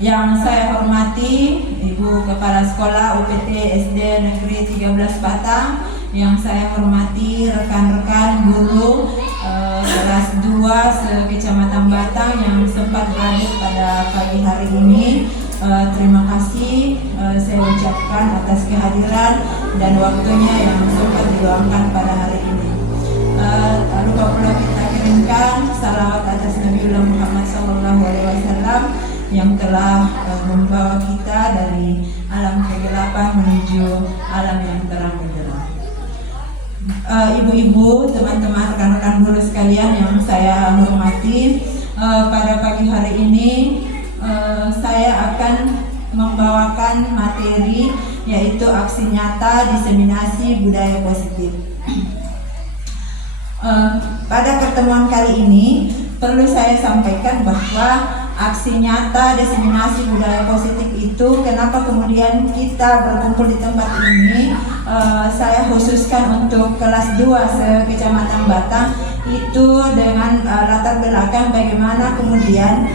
Yang saya hormati Ibu Kepala Sekolah UPT SD Negeri 13 Batang, yang saya hormati rekan-rekan guru kelas 2 se-Kecamatan Batang yang sempat hadir pada pagi hari ini. Terima kasih saya ucapkan atas kehadiran dan waktunya yang sempat diluangkan pada hari ini. Lupa pula kita kirimkan salawat atas Nabiullah Muhammad SAW yang telah membawa kita dari alam kegelapan menuju alam yang terang benderang. Ibu-ibu, teman-teman, rekan-rekan guru sekalian yang saya hormati, pada pagi hari ini saya akan membawakan materi yaitu aksi nyata diseminasi budaya positif. Pada pertemuan kali ini perlu saya sampaikan bahwa aksi nyata diseminasi budaya positif itu, kenapa kemudian kita berkumpul di tempat ini, saya khususkan untuk kelas 2 se-Kecamatan Batang itu dengan latar belakang bagaimana kemudian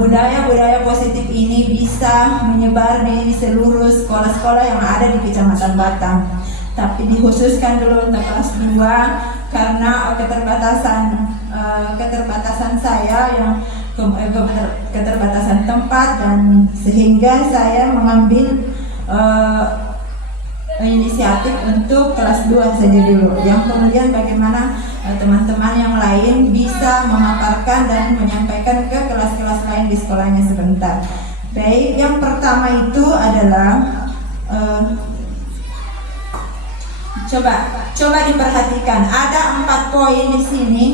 budaya-budaya positif ini bisa menyebar di seluruh sekolah-sekolah yang ada di Kecamatan Batang. Tapi dikhususkan dulu untuk kelas 2 karena keterbatasan saya yang keterbatasan tempat, dan sehingga saya mengambil inisiatif untuk kelas 2 saja dulu, yang kemudian bagaimana teman-teman yang lain bisa memaparkan dan menyampaikan ke kelas-kelas lain di sekolahnya sebentar. Baik, yang pertama itu adalah coba diperhatikan, ada 4 poin di sini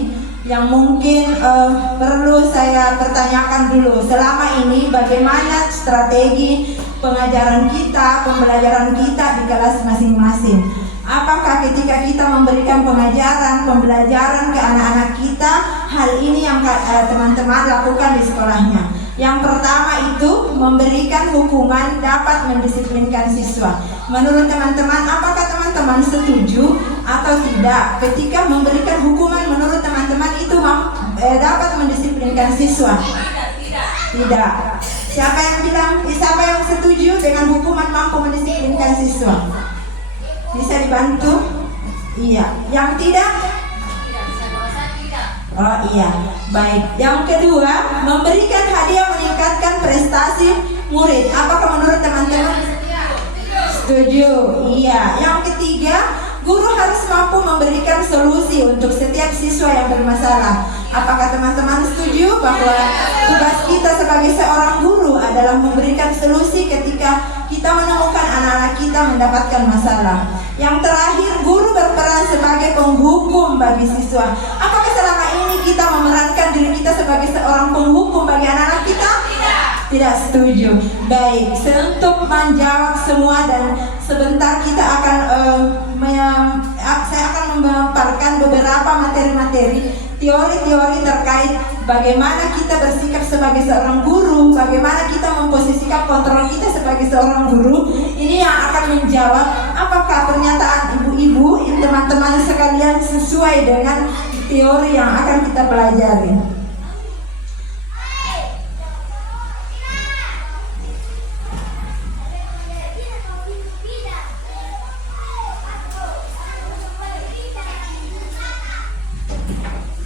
yang mungkin perlu saya pertanyakan dulu. Selama ini bagaimana strategi pengajaran kita, pembelajaran kita di kelas masing-masing? Apakah ketika kita memberikan pembelajaran ke anak-anak kita, hal ini yang teman-teman lakukan di sekolahnya? Yang pertama itu memberikan hukuman dapat mendisiplinkan siswa. Menurut teman-teman, apakah teman-teman setuju atau tidak ketika memberikan hukuman menurut teman-teman itu dapat mendisiplinkan siswa? Tidak. Siapa yang setuju dengan hukuman mampu mendisiplinkan siswa? Bisa dibantu? Iya. Yang tidak? Oh iya. Baik. Yang kedua, memberikan hadiah meningkatkan prestasi murid. Apakah menurut teman-teman? Setuju. Iya. Yang ketiga, guru harus mampu memberikan solusi untuk setiap siswa yang bermasalah. Apakah teman-teman setuju bahwa tugas kita sebagai seorang guru adalah memberikan solusi ketika kita menemukan anak-anak kita mendapatkan masalah? Yang terakhir, guru berperan sebagai penghukum bagi siswa. Apakah selama ini kita memerankan diri kita sebagai seorang penghukum bagi anak-anak kita? Tidak setuju. Baik, untuk menjawab semua dan sebentar kita akan saya akan memaparkan beberapa materi-materi teori-teori terkait bagaimana kita bersikap sebagai seorang guru, bagaimana kita memposisikan kontrol kita sebagai seorang guru. Ini yang akan menjawab apakah pernyataan ibu-ibu, teman-teman sekalian sesuai dengan teori yang akan kita pelajari.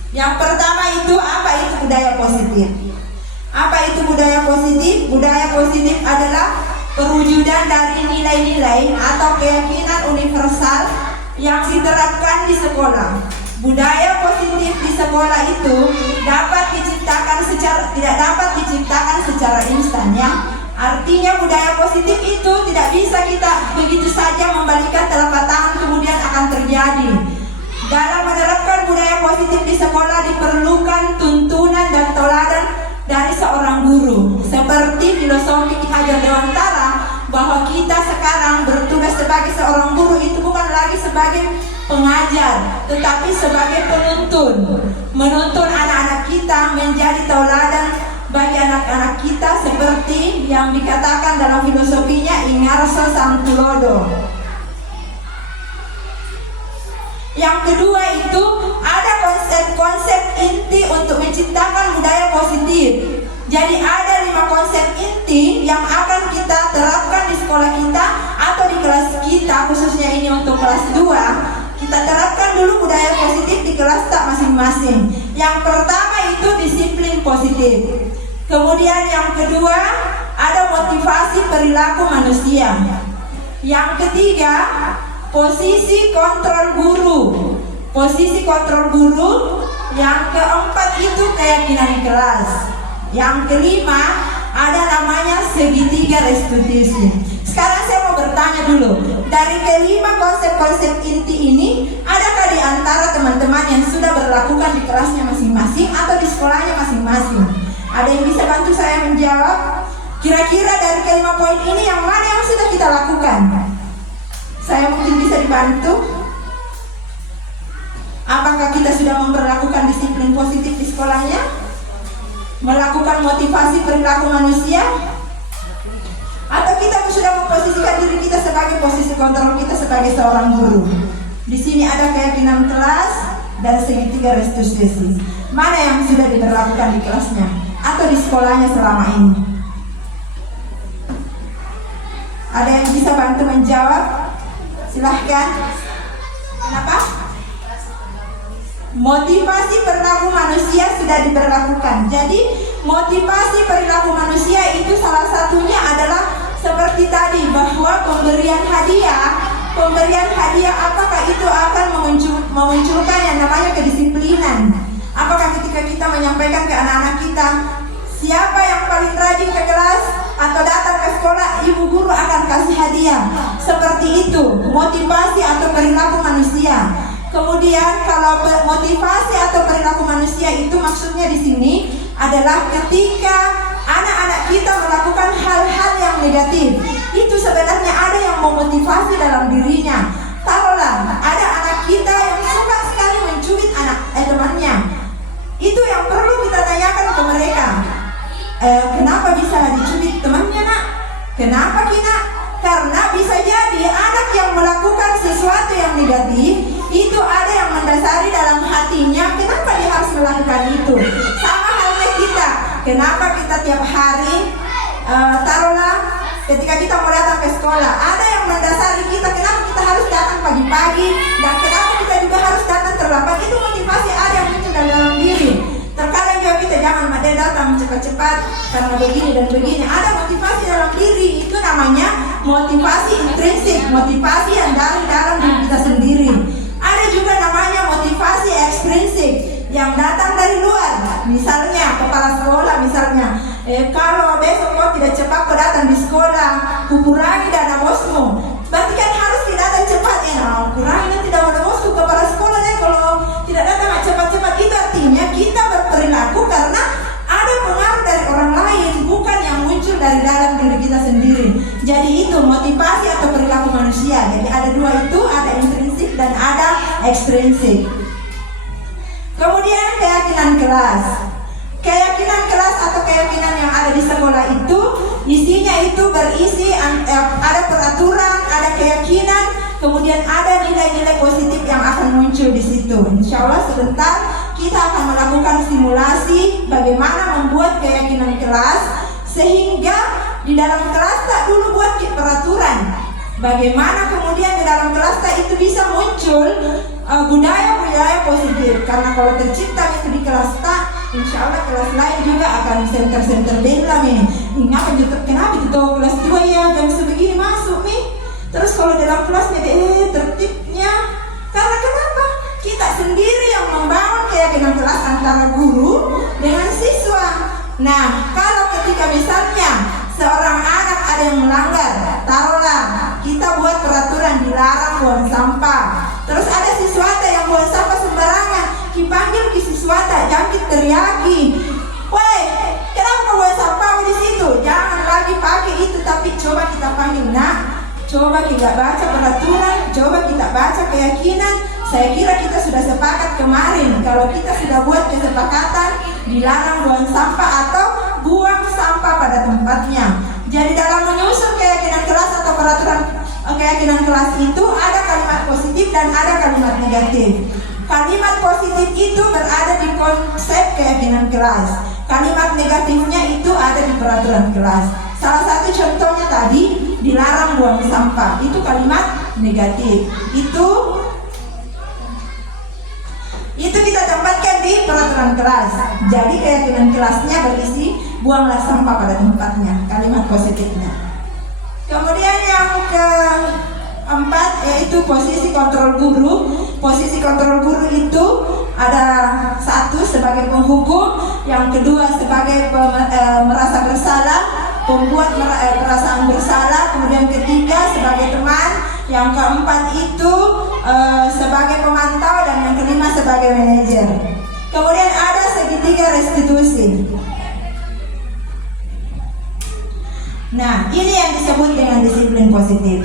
Yang pertama itu, apa itu budaya positif? Apa itu budaya positif? Budaya positif adalah perwujudan dari nilai-nilai atau keyakinan universal yang diterapkan di sekolah. Budaya positif di sekolah itu tidak dapat diciptakan secara instan, ya. Artinya budaya positif itu tidak bisa kita begitu saja membalikan telapak tangan kemudian akan terjadi. Dalam menerapkan budaya positif di sekolah diperlukan tuntunan dan teladan dari seorang guru. Seperti filosofi Ki Hajar Dewantara, bahwa kita sekarang bertugas sebagai seorang guru itu bukan lagi sebagai pengajar, tetapi sebagai penuntun. Menuntun anak-anak kita menjadi tauladan bagi anak-anak kita seperti yang dikatakan dalam filosofinya Ingarso Sangtulodo. Yang kedua itu ada konsep kelas tak masing-masing. Yang pertama itu disiplin positif. Kemudian yang kedua ada motivasi perilaku manusia. Yang ketiga posisi kontrol guru. Posisi kontrol guru. Yang keempat itu keyakinan kelas. Yang kelima ada namanya segitiga restitusi. Sekarang saya mau bertanya dulu, dari kelima konsep-konsep inti ini, adakah di antara teman-teman yang sudah berlakukan di kelasnya masing-masing atau di sekolahnya masing-masing? Ada yang bisa bantu saya menjawab? Kira-kira dari kelima poin ini yang mana yang sudah kita lakukan? Saya mungkin bisa dibantu. Apakah kita sudah memperlakukan disiplin positif di sekolahnya? Melakukan motivasi perilaku manusia? Atau kita sudah memposisikan diri kita sebagai posisi kontrol kita sebagai seorang guru? Di sini ada keyakinan kelas dan segitiga restitusi. Mana yang sudah diberlakukan di kelasnya atau di sekolahnya selama ini? Ada yang bisa bantu menjawab? Silahkan. Kenapa? Motivasi perilaku manusia sudah diberlakukan. Jadi motivasi perilaku manusia itu salah satunya adalah seperti tadi, bahwa pemberian hadiah apakah itu akan memunculkan yang namanya kedisiplinan. Apakah ketika kita menyampaikan ke anak-anak kita, siapa yang paling rajin ke kelas atau datang ke sekolah, ibu guru akan kasih hadiah. Seperti itu motivasi atau perilaku manusia. Kemudian kalau motivasi atau perilaku manusia itu maksudnya di sini adalah ketika anak-anak kita melakukan hal-hal yang negatif, itu sebenarnya ada yang memotivasi dalam dirinya. Taruhlah ada anak kita yang suka sekali mencubit temannya, itu yang perlu kita tanyakan ke mereka. Kenapa bisa dicubit temannya, nak? Kenapa Kina? Karena bisa jadi anak yang melakukan sesuatu yang negatif itu ada yang mendasari dalam hatinya, kenapa dia harus melakukan itu. Sama halnya kita, kenapa kita tiap hari taruhlah ketika kita mau datang ke sekolah, ada yang mendasari kita, kenapa kita harus datang pagi-pagi dan kenapa kita juga harus datang terlambat. Itu motivasi ada yang muncul dalam diri. Terkadang juga kita jangan datang cepat-cepat karena begini dan begini. Ada motivasi dalam diri, itu namanya motivasi intrinsik, motivasi yang dari dalam diri kita sendiri. Ada juga namanya motivasi ekstrinsik yang datang dari luar. Misalnya kepala sekolah misalnya, kalau besok kau tidak cepat kau datang di sekolah, kurangi dana bosmu. Berarti kan harus tidak datang cepat. Kurangi nanti dana bosku kepala sekolah deh kalau tidak datang cepat-cepat. Itu artinya kita berperilaku karena ada pengaruh dari orang lain, bukan yang muncul dari dalam diri kita sendiri. Jadi itu motivasi atau perilaku manusia. Jadi ada dua itu, ada intrinsik dan ada ekstrinsik. Kemudian keyakinan kelas. Keyakinan kelas atau keyakinan yang ada di sekolah itu isinya itu berisi ada peraturan, ada keyakinan, kemudian ada nilai-nilai positif yang akan muncul di situ. Insya Allah sebentar kita akan melakukan simulasi bagaimana membuat keyakinan kelas sehingga di dalam kelas tak dulu buat peraturan. Bagaimana kemudian di dalam kelas tak itu bisa muncul budaya-budaya positif. Karena kalau tercipta itu di kelas tak, insya Allah kelas lain juga akan center-center dalam ini. Kenapa itu kelas 2 ya jam sebegini masuk nih. Terus kalau dalam kelasnya tertibnya. Karena kenapa? Kita sendiri yang membangun keyakinan kelas antara guru dengan siswa. Nah, kalau ketika misalnya seorang anak ada yang melanggar, taruhlah kita buat peraturan dilarang buang sampah. Terus ada siswata yang buang sampah sembarangan, dipanggil ke siswata, jangan teriaki, "Woi, kenapa kau buang sampah di situ? Jangan lagi pakai itu." Tapi coba kita panggil, "Nak, coba kita baca peraturan, coba kita baca keyakinan." Saya kira kita sudah sepakat kemarin kalau kita sudah buat kesepakatan dilarang buang sampah atau buang sampah pada tempatnya. Jadi dalam menyusun keyakinan kelas atau peraturan keyakinan kelas itu ada kalimat positif dan ada kalimat negatif. Kalimat positif itu berada di konsep keyakinan kelas. Kalimat negatifnya itu ada di peraturan kelas. Salah satu contohnya tadi dilarang buang sampah, itu kalimat negatif. Itu Itu kita tempatkan di peraturan kelas. Jadi keyakinan kelasnya berisi buanglah sampah pada tempatnya, kalimat positifnya. Kemudian yang keempat yaitu posisi kontrol guru. Posisi kontrol guru itu ada satu sebagai penghukum, yang kedua sebagai merasa bersalah, pembuat perasaan bersalah, kemudian ketiga sebagai teman, yang keempat itu sebagai pemantau, dan yang kelima sebagai manajer. Kemudian ada segitiga restitusi. Nah, ini yang disebut dengan disiplin positif.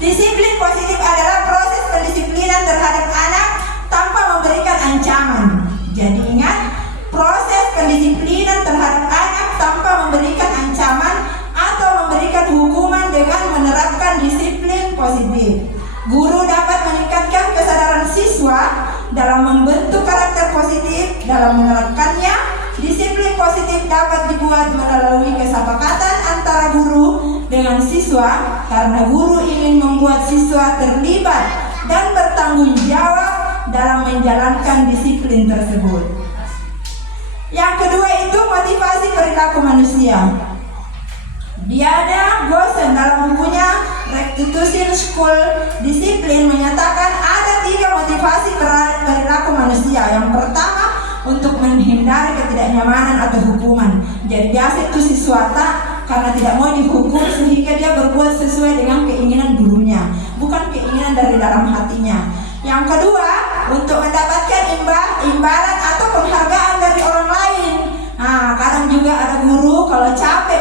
Disiplin positif adalah proses pendisiplinan terhadap anak tanpa memberikan ancaman. Jadi ingat, proses pendisiplinan terhadap anak tanpa memberikan ancaman atau memberikan hukuman dengan menerapkan disiplin positif. Guru dapat meningkatkan kesadaran siswa dalam membentuk karakter positif dalam menerapkannya. Disiplin positif dapat dibuat melalui kesepakatan antara guru dengan siswa, karena guru ingin membuat siswa terlibat dan bertanggung jawab dalam menjalankan disiplin tersebut. Yang kedua itu motivasi perilaku manusia. Diana Gosen dalam bukunya Restitution School Discipline menyatakan ada 3 motivasi perilaku manusia. Yang pertama, untuk menghindari ketidaknyamanan atau hukuman. Jadi biasa itu siswa karena tidak mau dihukum sehingga dia berbuat sesuai dengan keinginan gurunya, bukan keinginan dari dalam hatinya. Yang kedua, untuk mendapatkan imbalan atau penghargaan dari orang lain. Nah, kadang juga ada guru kalau capek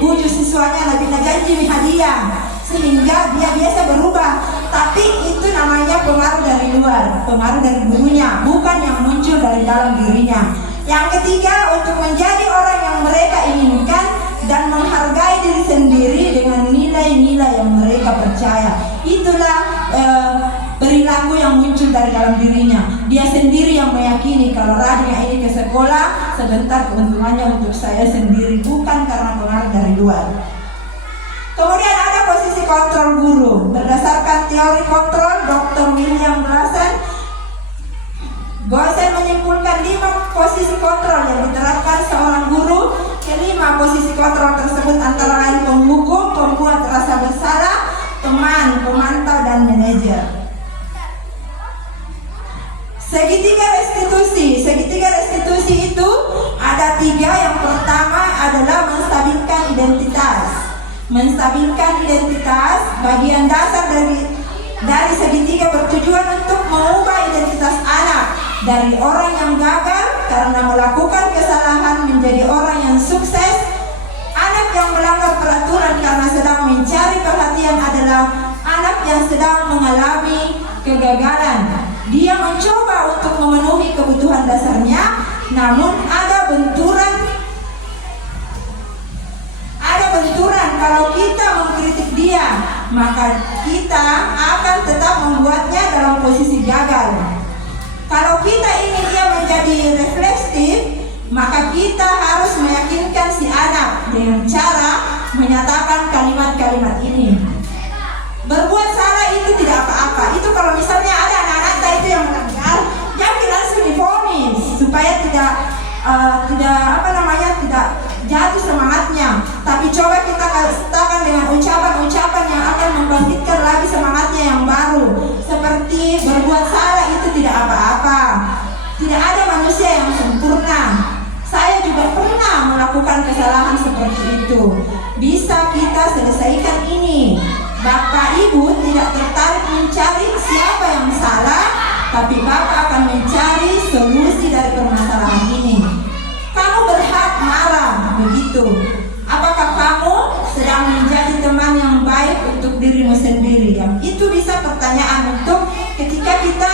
bujuk siswanya lebih janji hadiah, sehingga dia biasa berubah. Tapi itu namanya pengaruh dari luar, pengaruh dari gurunya, bukan yang muncul dari dalam dirinya. Yang ketiga, untuk menjadi orang yang mereka inginkan dan menghargai diri sendiri dengan nilai-nilai yang mereka percaya. Itulah perilaku yang muncul dari dalam dirinya. Dia sendiri yang meyakini kalau rajin ini ke sekolah, sebentar keuntungannya untuk saya sendiri, bukan karena pengaruh dari luar. Kemudian ada posisi kontrol guru. Berdasarkan teori kontrol Dr. William Gosen menyimpulkan 5 posisi kontrol yang diterapkan seorang guru. Kelima posisi kontrol tersebut antara lain penghukum, pembuat rasa bersalah, teman, pemantau, dan manajer. Segitiga restitusi. Segitiga restitusi itu ada 3. Yang pertama adalah menstabilkan identitas. Menstabilkan identitas, bagian dasar dari segitiga bertujuan untuk mengubah identitas anak dari orang yang gagal karena melakukan kesalahan menjadi orang yang sukses. Anak yang melanggar peraturan karena sedang mencari perhatian adalah anak yang sedang mengalami kegagalan. Dia mencoba untuk memenuhi kebutuhan dasarnya, namun ada benturan kalau kita mengkritik dia, maka kita akan tetap membuatnya dalam posisi gagal. Kalau kita ingin dia menjadi refleksif, maka kita harus meyakinkan si anak dengan cara menyatakan kalimat-kalimat ini. Berbuat salah itu tidak apa-apa. Itu kalau misalnya ada anak-anak itu yang melanggar, jangan langsung divonis supaya tidak jatuh semangatnya. Tapi coba kita katakan dengan ucapan-ucapan yang akan membangkitkan lagi semangatnya yang baru. Seperti berbuat salah itu tidak apa-apa. Tidak ada manusia yang sempurna. Saya juga pernah melakukan kesalahan seperti itu. Bisa kita selesaikan ini. Bapak Ibu tidak tertarik mencari siapa yang salah, tapi Bapak akan mencari solusi dari permasalahan ini. Kamu berhak marah, begitu. Apakah kamu sedang menjadi teman yang baik untuk dirimu sendiri? Itu bisa pertanyaan untuk ketika kita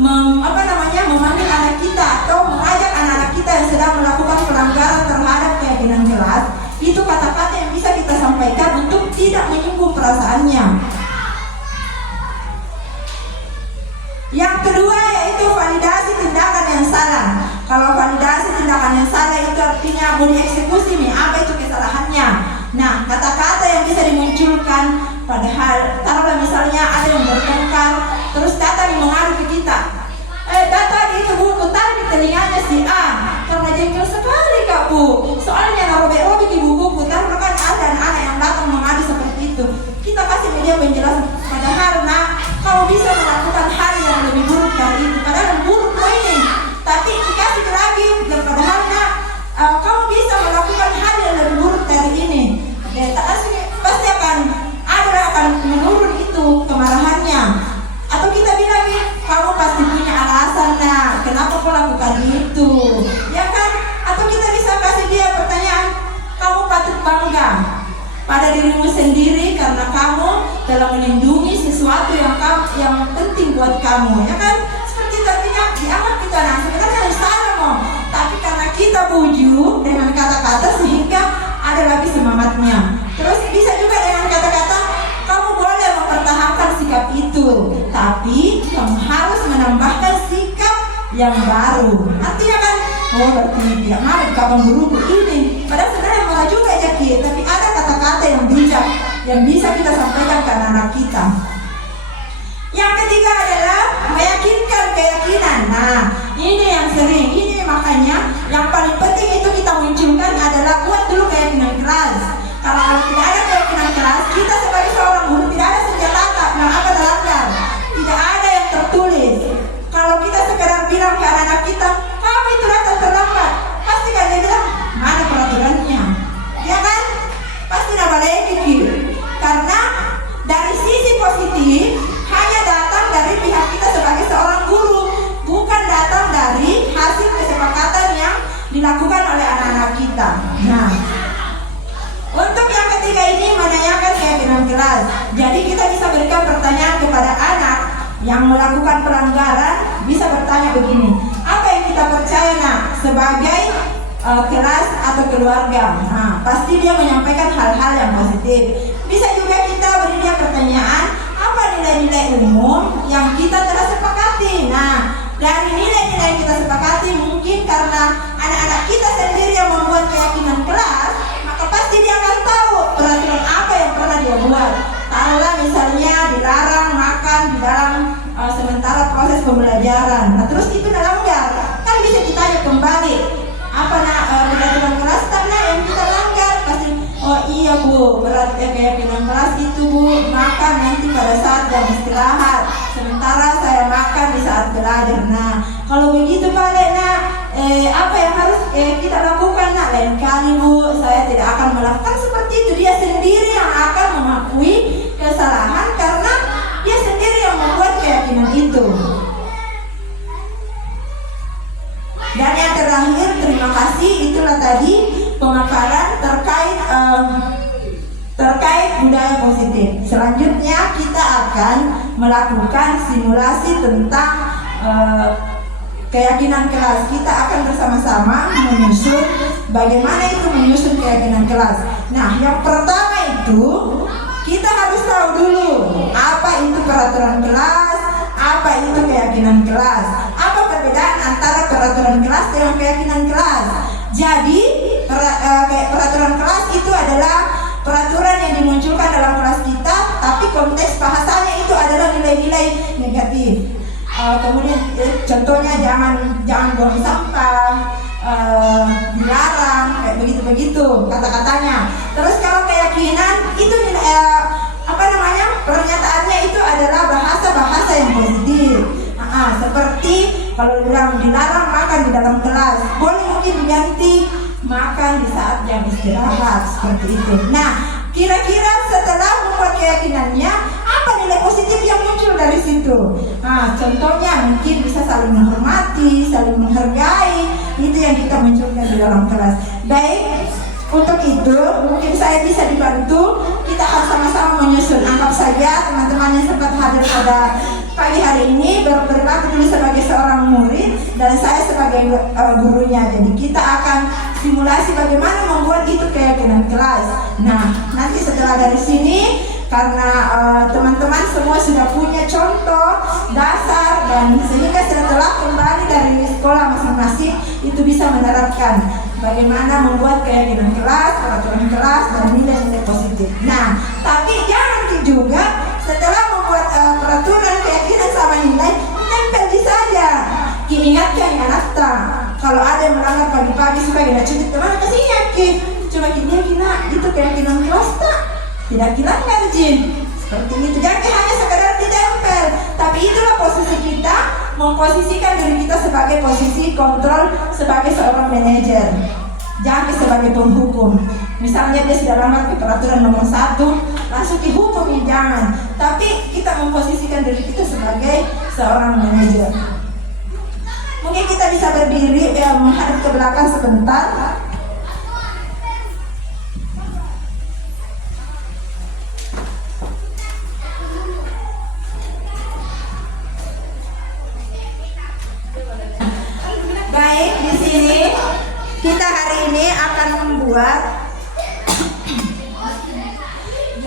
memanggil anak kita atau mengajak anak-anak kita yang sedang melakukan pelanggaran terhadap keyakinan kelas. Itu kata-kata yang bisa kita sampaikan untuk tidak menyinggung perasaannya. Yang kedua yaitu validasi tindakan yang salah. Kalau validasi tindakan yang salah itu artinya mau dieksekusi nih, apa itu kesalahannya. Nah, kata-kata yang bisa dimunculkan padahal taruhlah misalnya ada yang bertengkar terus datang mengadu ke kita. Tadi itu Bu, tarik di telinganya si A karena jengkel sekali Kak Bu, soalnya ngerobek-robek di buku karena kan ada anak-anak yang datang mengadu seperti itu. Kita kasih media penjelasan, padahal nak, kamu bisa melakukan hal yang lebih buruk dari itu, padahal buruk loh ini, tapi dikasih lagi, padahal nak, kamu bisa melakukan hal yang lebih buruk dari ini. Pasti akan menurun itu kemarahannya. Atau kita bilang nih, kamu pasti punya alasan nak, kenapa kau lakukan itu, ya kan? Atau kita bisa kasih dia pertanyaan, kamu patut bangga pada dirimu sendiri karena kamu telah melindungi sesuatu yang penting buat kamu, ya kan? Seperti tadinya dianggap kita, nah sebenarnya harus salah mau, tapi karena kita bujuk dengan kata-kata sehingga ada lagi semangatnya. Terus bisa juga dengan kata-kata, kamu boleh mempertahankan sikap itu, tapi kamu harus menambahkan sikap yang baru. Artinya kan, oh berarti tidak mau kapan berubah ini. Padahal sebenarnya malah juga jadi, tapi ada kata-kata yang bijak yang bisa kita sampaikan ke anak-anak kita. Yang ketiga adalah meyakinkan keyakinan. Nah, ini yang sering, ini makanya yang paling penting itu kita munculkan adalah buat dulu keyakinan keras. Karena kalau tidak ada keyakinan keras, kita sebagai seorang guru tidak ada senjata yang akan dilanggar. Tidak ada yang tertulis. Kalau kita sekedar bilang ke anak-anak kita, kamu itu datang terlambat, pasti kan dia bilang, mana peraturannya? Ya kan? Pasti tidak boleh gitu. Karena dari sisi positif hanya datang dari pihak kita sebagai seorang guru, bukan datang dari hasil kesepakatan yang dilakukan oleh anak-anak kita. Nah, untuk yang ketiga ini menanyakan keyakinan kelas. Jadi kita bisa berikan pertanyaan kepada anak yang melakukan pelanggaran, bisa bertanya begini, apa yang kita percaya nak sebagai kelas atau keluarga? Nah, pasti dia menyampaikan hal-hal yang positif. Bisa juga kita beri dia pertanyaan, apa nilai-nilai umum yang kita telah sepakati? Nah, dari nilai-nilai yang kita sepakati, mungkin karena anak-anak kita sendiri yang membuat keyakinan kelas, maka pasti dia akan tahu peraturan apa yang pernah dia buat. Taruhlah misalnya dilarang makan di dalam sementara proses pembelajaran. Nah, terus itu dilanggar, kan bisa ditanya kembali, apa peraturan kelas tanda yang kita langgar? Pasti, oh iya Bu, berarti keyakinan kelas itu Bu, makan nanti pada saat jam istirahat, sementara saya makan di saat belajar. Nah, kalau begitu Pak nak, apa yang harus kita lakukan nak? Lain kali Bu, saya tidak akan melakukan seperti itu. Dia sendiri yang akan mengakui kesalahan karena dia sendiri yang membuat keyakinan itu. Dan yang terakhir, terima kasih, itulah tadi pemaparan terkait budaya positif. Selanjutnya kita akan melakukan simulasi tentang keyakinan kelas. Kita akan bersama-sama menyusun bagaimana itu menyusun keyakinan kelas. Nah, yang pertama itu kita harus tahu dulu apa itu peraturan kelas, apa itu keyakinan kelas, apa perbedaan antara peraturan kelas dengan keyakinan kelas. Jadi peraturan kelas itu adalah peraturan yang dimunculkan dalam kelas kita, tapi konteks bahasanya itu adalah nilai-nilai negatif. Kemudian contohnya jangan buang sampah, dilarang, kayak begitu kata-katanya. Terus kalau keyakinan itu pernyataannya itu adalah bahasa-bahasa yang positif. Seperti kalau bilang dilarang makan di dalam kelas, boleh mungkin diganti makan di saat jam istirahat, seperti itu. Nah, kira-kira setelah membuat keyakinannya, apa nilai positif yang muncul dari situ? Nah, contohnya mungkin bisa saling menghormati, saling menghargai, itu yang kita munculkan di dalam kelas. Baik, untuk itu mungkin saya bisa dibantu, kita akan sama-sama menyusun. Anggap saja teman-teman yang sempat hadir pada pagi hari ini berperilaku dulu sebagai seorang murid dan saya sebagai gurunya. Jadi kita akan simulasi bagaimana membuat itu keyakinan kelas. Nah, nanti setelah dari sini, karena teman-teman semua sudah punya contoh dasar dan sehingga setelah kembali dari sekolah masing-masing itu bisa menerapkan bagaimana membuat keyakinan kelas, peraturan kelas dan nilai-nilai positif. Nah, tapi jangan juga setelah membuat peraturan, keyakinan sama nilai, tempel di saja. Ingatkan anak-anak, kalau ada yang melanggar pagi-pagi supaya tidak cuti teman, kasih ingat cuma kina itu keyakinan kelas tak, tidak kina ngaji. Seperti itu, jangan hanya sekedar ditempel, tapi itulah posisi kita, memposisikan diri kita sebagai posisi kontrol, sebagai seorang manajer, jangan sebagai penghukum. Misalnya dia sudah langgar ke peraturan nomor 1, langsung dihukum, jangan. Tapi kita memposisikan diri kita sebagai seorang manajer. Mungkin kita bisa berdiri, menghadap ke belakang sebentar. Baik, di sini kita hari ini akan membuat.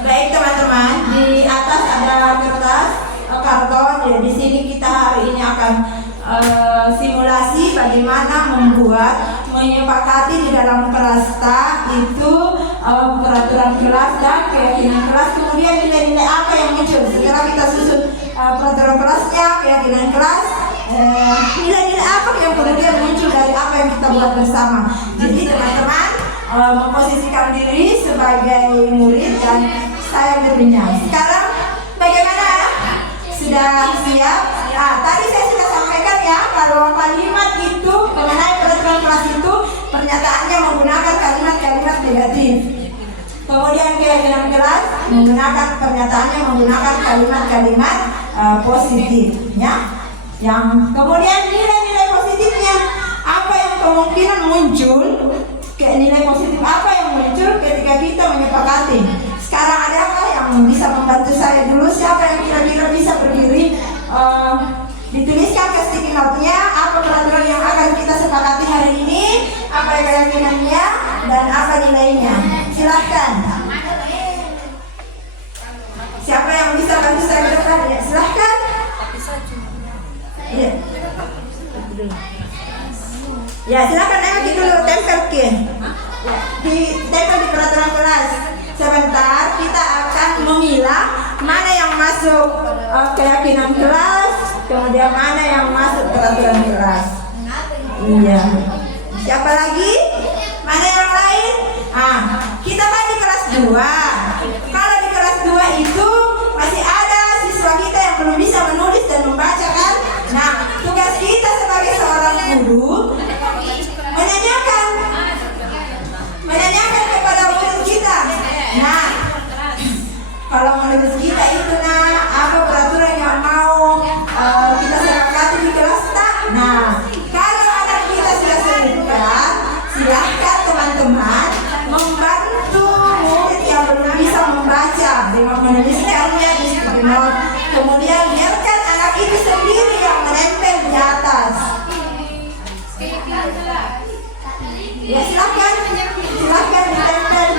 Baik teman-teman, di atas ada kertas karton. Ya, di sini kita hari ini akan simulasi bagaimana menyepakati di dalam prasta itu peraturan kelas dan keyakinan kelas, kemudian nilai-nilai apa yang muncul setelah kita susun peraturan kelasnya, keyakinan kelas, nilai-nilai apa yang kemudian muncul dari apa yang kita buat bersama. Jadi teman-teman memposisikan diri sebagai murid dan saya gurunya. Sekarang bagaimana? Sudah siap? Tadi saya sudah sampaikan ya, kalau kalimat itu mengenai peraturan kelas itu pernyataannya menggunakan kalimat-kalimat negatif. Kemudian keyakinan kelas menggunakan pernyataannya menggunakan kalimat-kalimat positif, ya. Yang kemudian nilai-nilai positifnya apa yang kemungkinan muncul, nilai positif apa yang muncul ketika kita menyepakati. Sekarang ada apa yang bisa membantu saya dulu? Siapa yang kira-kira bisa berdiri? Dituliskan ke sticky note-nya apa peraturan yang akan kita sepakati hari ini, apa keyakinannya, dan apa nilainya. Silahkan. Siapa yang bisa bantu saya ke depan? Ya, silahkan. Ya. Ya, silahkan emang dulu tempel ke. Di tempel di peraturan kelas. Sebentar kita akan memilah mana yang masuk keyakinan kelas, kemudian mana yang masuk peraturan kelas. Iya. Siapa lagi? Mana yang lain? Kita kan di kelas 2. Kalau di kelas 2 itu masih ada siswa kita yang belum bisa menulis dan membaca kan? Nah, tugas kita sebagai seorang guru menanyakan kepada murid kita. Nah, kalau menurut kita itu apa peraturan yang mau kita sepakati di kelas tak? Nah, kalau anak kita sudah sebutkan, silahkan teman-teman membantu murid yang belum bisa membaca dengan menuliskannya di sticky note. Kemudian biarkan anak itu sendiri yang menempel di atas. Ya, silahkan ditempel.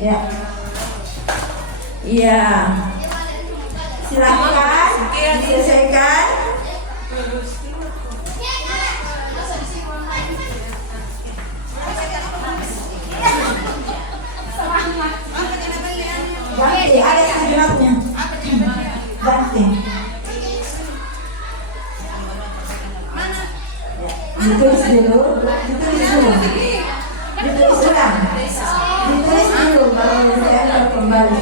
Ya. Iya. Silahkan diselesaikan. Ganti, ada sejenisnya. Ganti. Ditulis dulu. Ditulis ulang. Ditulis dulu baru saya kembali.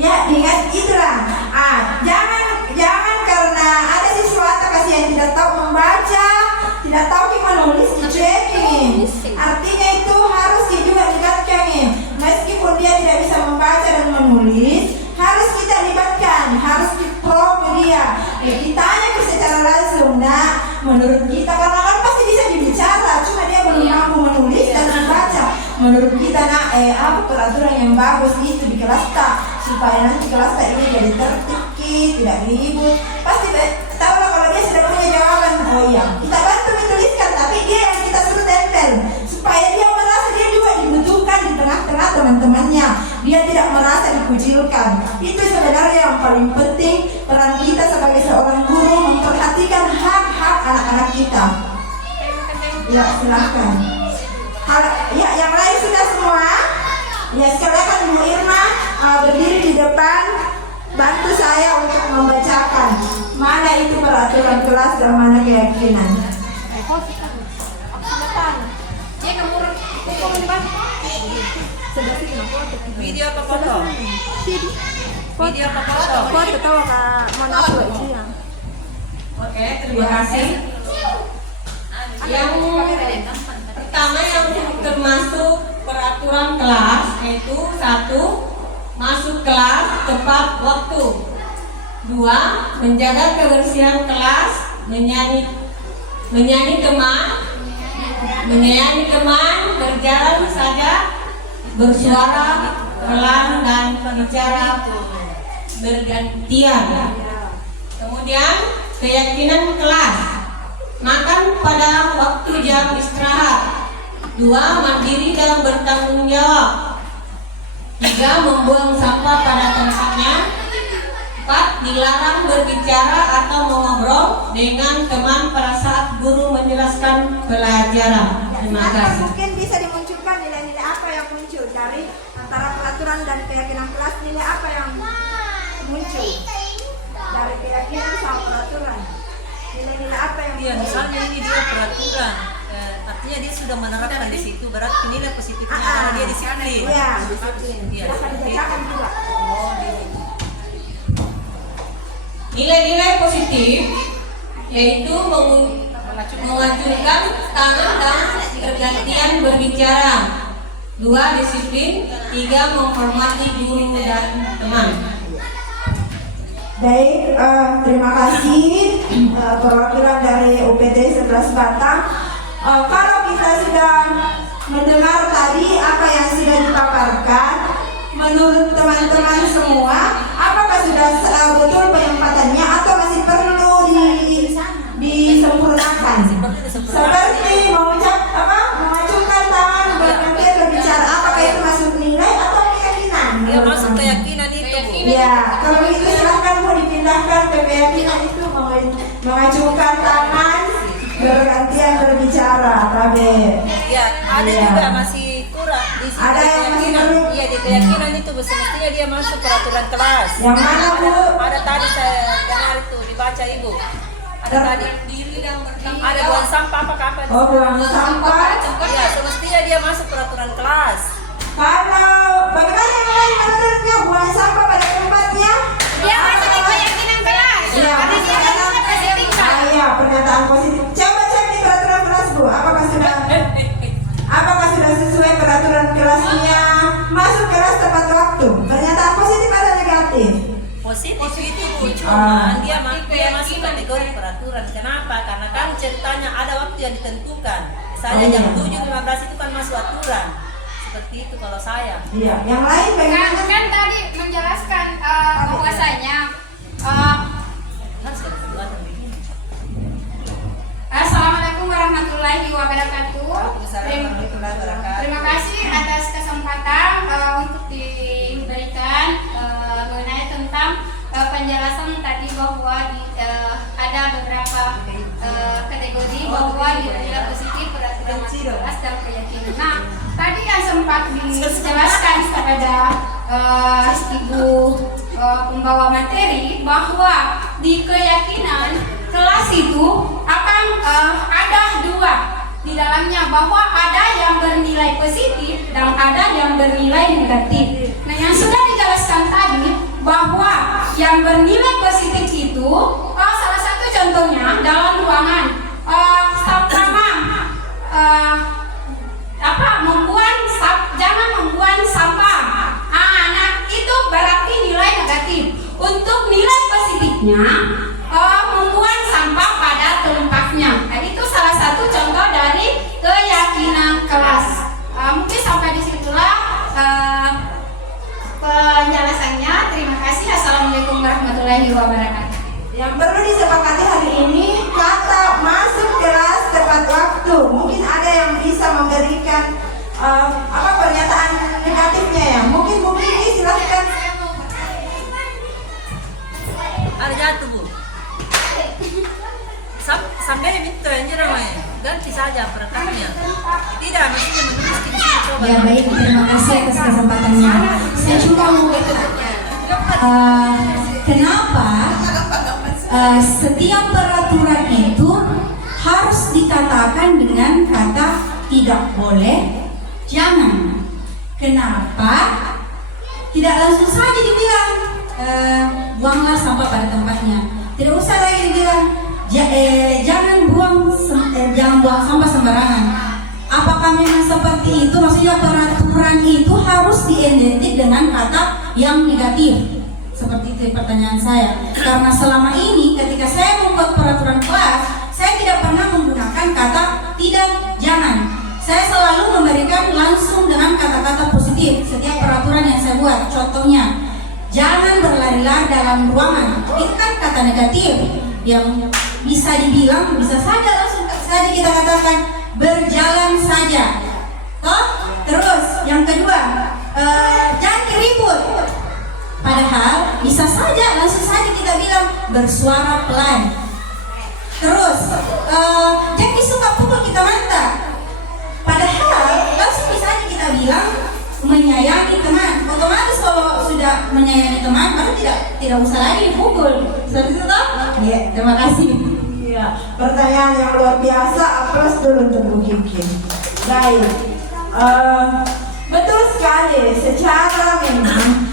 Ya, ingat itulah. Jangan karena ada siswa kasih yang tidak tahu membaca, tidak tahu menulis, dicuekin. Artinya itu harus juga dilibatkan. Meskipun dia tidak bisa membaca dan menulis, harus kita libatkan, harus dipromo dia. Ditanya secara langsung, menurut kita karena kan pasti bisa dibicara, cuma dia belum mampu menulis dan membaca. Menurut kita apa peraturan yang bagus itu di kelas tak, supaya nanti kelas tak ini jadi tertib, tidak ribut. Pasti tahu lah kalau dia sudah punya jawaban. Oh iya, kita bantu menuliskan, tapi dia yang kita suruh tempel supaya dia merasa dia juga dibutuhkan di tengah-tengah teman-temannya. Dia tidak merasa dikucilkan. Itu sebenarnya yang paling penting. Peran kita sebagai seorang guru memperhatikan Ya, silahkan. Ya, yang lain sudah semua? Ya, silakan Bu Irma berdiri di depan, bantu saya untuk membacakan mana itu peraturan kelas dan mana keyakinan. Video apa foto? Video apa foto? Foto tahu Kak, mana itu ya? Oke, terima kasih. Yang pertama yang termasuk peraturan kelas yaitu 1. Masuk kelas tepat waktu. 2. Menjaga kebersihan kelas, menyanyi teman, berjalan saja, bersuara pelan dan bicara bergantian. Kemudian keyakinan kelas, makan pada waktu jam istirahat. 2. Mandiri dan bertanggung jawab. 3. Membuang sampah pada tempatnya. 4. Dilarang berbicara atau mengobrol dengan teman pada saat guru menjelaskan pelajaran. Terima kasih. Mungkin bisa dimunculkan nilai-nilai apa yang muncul dari antara peraturan dan keyakinan kelas, nilai apa yang muncul dari keyakinan sama peraturan? Nilai-nilai apa yang Iya, misalnya ini dia peraturan, artinya dia sudah menerapkan di situ, berarti nilai positifnya karena dia disiplin. Iya, disiplin. Iya, Silahkan dibacakan juga. Nilai-nilai positif yaitu mengacungkan tangan dan bergantian berbicara. 2. Disiplin. 3. Menghormati guru dan teman. Baik, terima kasih perwakilan dari UPT 11 Batang. Kalau kita sudah mendengar tadi apa yang sudah dipaparkan, menurut teman-teman semua, apakah sudah betul penempatannya atau masih perlu disempurnakan? Seperti mengacungkan tangan, bergantian berbicara, apakah itu masuk nilai atau keyakinan? Dia masuk keyakinan itu. Ya, kalau itu silahkan mau dipindahkan ke keyakinan itu, mengacungkan tangan, bergantian berbicara, Rabe. Ya, ada juga masih kurang di sini. Ada yang masih perlu. Iya, di keyakinan itu semestinya dia masuk peraturan kelas. Yang mana, Bu? Ada tadi saya dengar itu dibaca Ibu. Ada tadi ada buang sampah apa? Oh, buang sampah. Iya, semestinya dia masuk peraturan kelas. Kalau bagaimana yang lain menurutnya buang sampah pada tempatnya? Dia masuk di keyakinan kelas. Iya, Karena dia nilai positif. iya, pernyataan positif. Coba cek di peraturan kelas, Bu. Apakah sudah sesuai peraturan kelasnya? Masuk kelas tepat waktu. Pernyataan positif atau negatif? Positif itu Bu, cuman dia masuk kategori peraturan. Kenapa? Karena kan ceritanya ada waktu yang ditentukan. Misalnya jam 7.15 itu kan masuk aturan. Seperti itu kalau saya. Iya, yang lain bagaimana? Kan tadi menjelaskan bahwasanya Assalamualaikum warahmatullahi wabarakatuh. Terima kasih atas kesempatan untuk diberikan mengenai tentang penjelasan tadi bahwa ada beberapa kategori bahwa nilai positif peraturan kelas dan keyakinan. Nah, tadi yang sempat dijelaskan kepada Ibu pembawa materi bahwa di keyakinan kelas itu akan ada dua di dalamnya, bahwa ada yang bernilai positif dan ada yang bernilai negatif. Nah, yang sudah dijelaskan tadi bahwa yang bernilai positif itu salah satu contohnya dalam ruangan jangan membuang sampah. Nah, itu berarti nilai negatif. Untuk nilai positifnya membuang sampah pada tempatnya. Nah, itu salah satu contoh dari keyakinan kelas. Mungkin sampai disitulah penjelasannya. Terima kasih. Assalamualaikum warahmatullahi wabarakatuh. Yang perlu disepakati hari ini, kata masuk kelas tepat waktu. Mungkin ada yang bisa memberikan pernyataan negatifnya ya. Mungkin ini silahkan. Ada jatuh Bu. Sampai minta anjir namanya. ganti saja perekatnya. Tidak, mestinya menulis di sini coba. Ya baik, terima kasih atas kesempatannya. Saya cuma mau kenapa setiap peraturan itu harus dikatakan dengan kata tidak boleh, jangan. Kenapa? Tidak langsung saja dibilang buanglah sampah pada tempatnya. Tidak usah lagi dibilang jangan buang sampah sembarangan. Apakah memang seperti itu? Maksudnya peraturan itu harus diidentik dengan kata yang negatif. Seperti itu pertanyaan saya. Karena selama ini ketika saya membuat peraturan kelas, saya tidak pernah menggunakan kata tidak, jangan. Saya selalu memberikan langsung dengan kata-kata positif setiap peraturan yang saya buat. Contohnya, jangan berlari-lari dalam ruangan. Itu kan kata negatif yang bisa dibilang, bisa saja langsung saja kita katakan berjalan saja. Toh? Terus yang kedua, jangan ribut. Padahal bisa saja langsung saja kita bilang bersuara pelan. Terus jangan suka pukul kita mantap. Padahal langsung bisa aja kita bilang menyayangi teman. Otomatis kalau sudah menyayangi teman, maka tidak usah lagi dipukul. Seperti itu toh? Iya, terima kasih. Iya, pertanyaan yang luar biasa. Aplaus dulu untuk Bu Kiki. Baik, betul sekali. Secara memang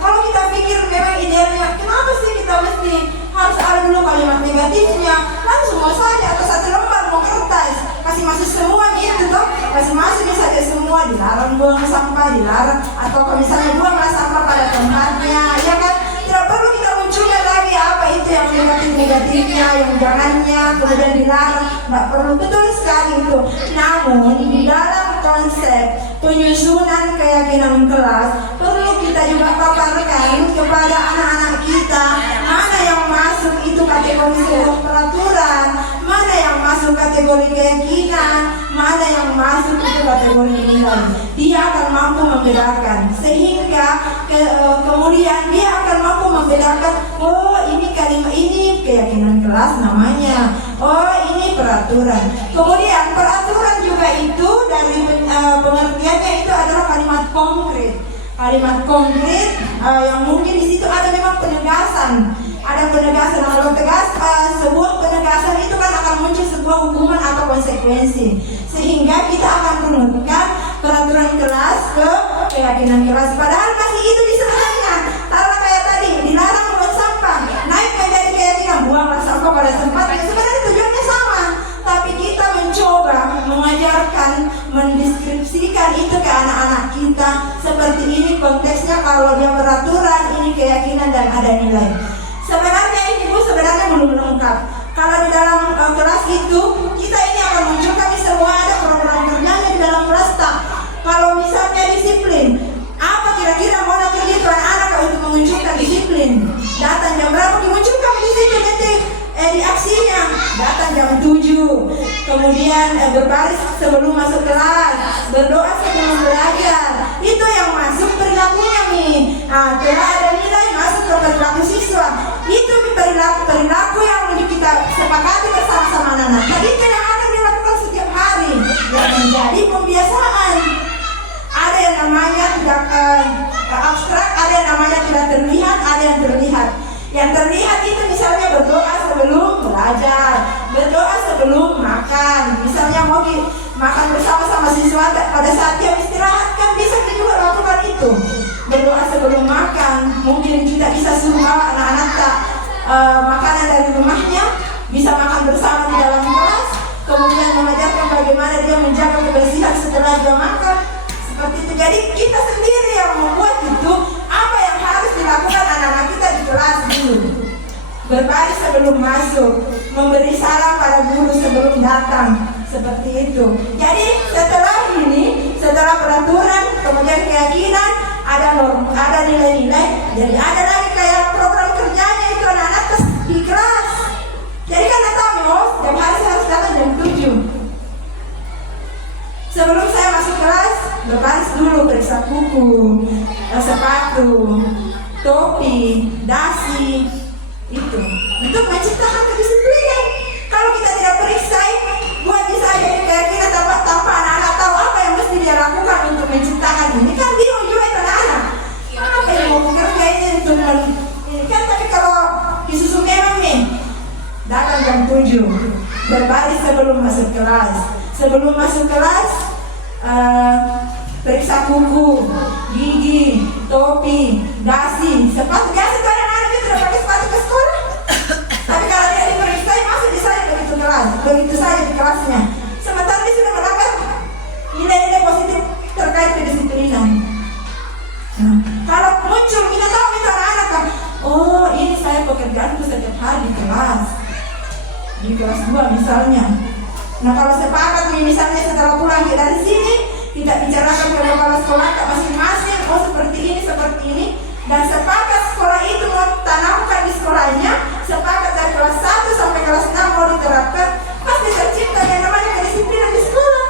kalau kita pikir memang idealnya, kenapa sih kita mesti harus ada dulu kalimat negatifnya? Langsung mau saja atau satu lembar mau kertas kasih masuk semua gitu toh, kasih masuk misalnya semua, dilarang buang sampah, dilarang, atau kalau misalnya buanglah sampah pada tempatnya, ya kan? Tidak perlu kita munculkan lagi apa itu yang negatifnya, yang jangannya, kemudian dilarang, nggak perlu. Betul sekali itu. Namun di dalam konsep penyusunan keyakinan kelas perlu kita juga paparkan kepada anak-anak kita mana yang masuk itu kategori sebuah peraturan, mana yang masuk kategori keyakinan, mana yang masuk itu kategori nilai. Dia akan mampu membedakan sehingga kemudian dia akan mampu membedakan, oh ini kalimat ini keyakinan kelas namanya, oh ini peraturan. Kemudian peraturan juga itu dari pengertiannya itu adalah kalimat konkret. Kalimat konkret yang mungkin di situ ada memang penegasan. Ada penegasan, kalau sebuah penegasan itu kan akan muncul sebuah hukuman atau konsekuensi, sehingga kita akan menurunkan peraturan kelas ke keyakinan kelas. Padahal masih itu disebenarnya, karena kayak tadi dilarang buang sampah, naik menjadi keyakinan buanglah sampah pada tempatnya. Sebenarnya tujuannya sama, tapi kita mencoba mengajarkan, mendeskripsikan itu ke anak-anak kita seperti ini konteksnya. Kalau dia peraturan, ini keyakinan dan ada nilai. Sebenarnya ini Bu sebenarnya belum lengkap. Kalau di dalam kelas itu kita ini akan munculkan semua ada program kerjanya di dalam kelas tak. Kalau misalnya disiplin, apa kira-kira mau kerja anak-anak untuk menunjukkan disiplin? Datang jam berapa dimunculkan di situ nanti di aksinya. Datang jam 7. Kemudian berbaris sebelum masuk kelas, berdoa sebelum belajar. Itu yang masuk perilakunya nih. Telah ada nilai masuk ke perilaku siswa. Itu perilaku yang kita sepakati bersama-sama anak-anak. Jadi itu yang akan dilakukan setiap hari yang menjadi pembiasaan. Ada yang namanya tidak abstrak, ada yang namanya tidak terlihat, ada yang terlihat. Yang terlihat itu misalnya berdoa sebelum belajar, berdoa sebelum makan. Misalnya mau makan bersama-sama siswa pada saat dia istirahat, kan bisa kita juga lakukan itu. Berdoa sebelum makan, mungkin kita bisa suruh bawa anak-anak makanan dari rumahnya, bisa makan bersama di dalam kelas, kemudian mengajarkan bagaimana dia menjaga kebersihan setelah dia makan. Seperti itu. Jadi kita sendiri yang membuat itu apa yang harus dilakukan anak-anak kita di kelas dulu. Berbaris sebelum masuk, memberi salam pada guru sebelum datang, seperti itu. Jadi setelah ini, setelah peraturan, kemudian keyakinan, ada nilai-nilai. Jadi ada lagi kayak program kerjanya itu anak-anak di kelas. Jadi kan tahu, oh, setiap hari saya harus datang jam 7. Sebelum saya masuk kelas, berbaris dulu, periksa buku, sepatu, topi, dasi, itu untuk menciptakan kedisiplinan. Kalau kita tidak periksa, berbaris sebelum masuk kelas. Sebelum masuk kelas, periksa kuku, gigi, topi, dasi, sepatu. Biasa kan anak-anak itu tidak pakai sepatu ke sekolah. Tapi kalau dia diperiksa, masuk di saya begitu saja di kelasnya. Sementara dia sudah mendapat nilai-nilai positif terkait kedisiplinan. Nah, kalau muncul kita tahu itu anak-anak kan, oh ini saya pekerjaan itu setiap hari di kelas 2 misalnya. Nah kalau sepakat nih misalnya setelah pulang dari sini kita bicarakan ke kepala sekolah masing-masing, oh seperti ini, dan sepakat sekolah itu mau tanamkan di sekolahnya, sepakat dari kelas 1 sampai kelas 6 mau diterapkan, pasti tercipta yang namanya kedisiplinan di sekolah.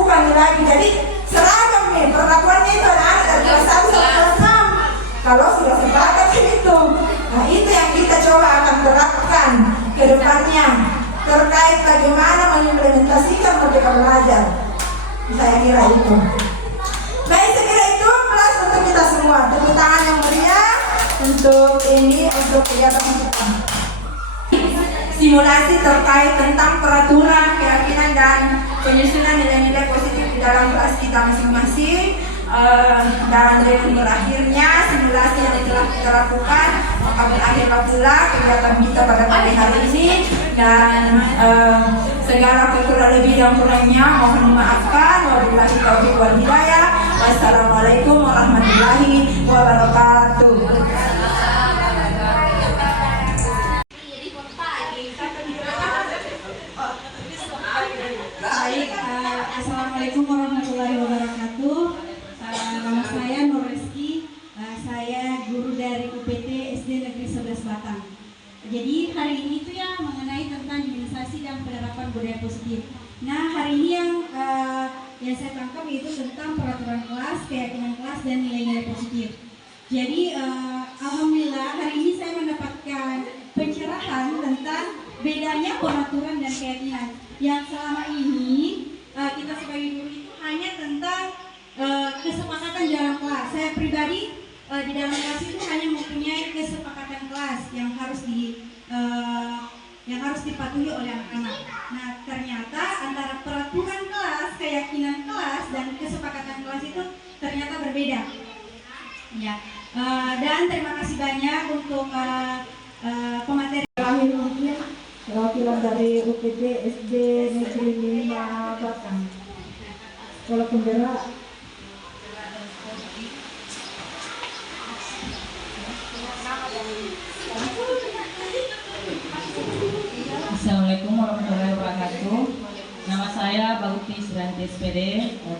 Bukan lagi jadi seragam nih, perlakuannya itu anak-anak dari kelas 1 sampai kelas 6. Kalau sudah sepakat itu, nah itu yang kita coba akan terapkan ke depannya terkait bagaimana mengimplementasikan Merdeka Belajar. Saya kira itu. Baik, saya kira itu kelas untuk kita semua. Tepuk tangan yang meriah untuk ini, untuk kegiatan kita. Simulasi terkait tentang peraturan, keyakinan dan penyusunan nilai-nilai positif di dalam kelas kita masing-masing. Dan dengan berakhirnya simulasi yang telah kita lakukan, maka berakhirlah pula kegiatan kita pada pagi hari ini, dan segala kekurangan lebih dan kurangnya mohon dimaafkan. Wabillahi taufiq wal hidayah. Wassalamualaikum warahmatullahi wabarakatuh. Baik, assalamualaikum warahmatullahi wabarakatuh. Nama saya Nur Reski, saya guru dari UPT SD Negeri 11 Batang. Jadi hari ini itu ya mengenai tentang dinamisasi dan penerapan budaya positif. Nah hari ini yang saya tangkap itu tentang peraturan kelas, keyakinan kelas dan nilai-nilai positif. Jadi alhamdulillah hari ini saya mendapatkan pencerahan tentang bedanya peraturan dan keyakinan. Yang selama ini kita sebagai guru itu hanya tentang kesepakatan dalam kelas. Saya pribadi di dalam kelas itu hanya mempunyai kesepakatan kelas yang harus dipatuhi oleh anak-anak. Nah ternyata antara peraturan kelas, keyakinan kelas dan kesepakatan kelas itu ternyata berbeda. Ya, dan terima kasih banyak untuk pemateri. Terakhir mungkin perwakilan dari UPT SD Negeri 5 Batang. Sekolah Penggerak. Assalamualaikum warahmatullahi wabarakatuh. Nama saya Bauti Suranti SPD,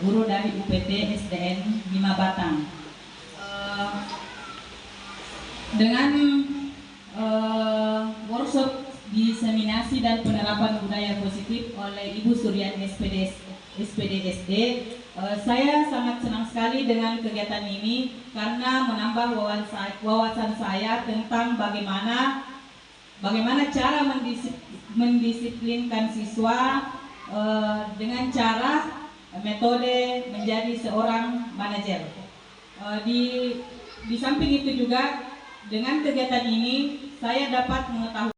guru dari UPT SDN 5 Batang. Dengan workshop diseminasi dan penerapan budaya positif oleh Ibu Suryani SPD SD, saya sangat senang sekali dengan kegiatan ini karena menambah wawasan saya tentang bagaimana cara mendisiplinkan siswa dengan cara metode menjadi seorang manajer. Di samping itu juga dengan kegiatan ini saya dapat mengetahui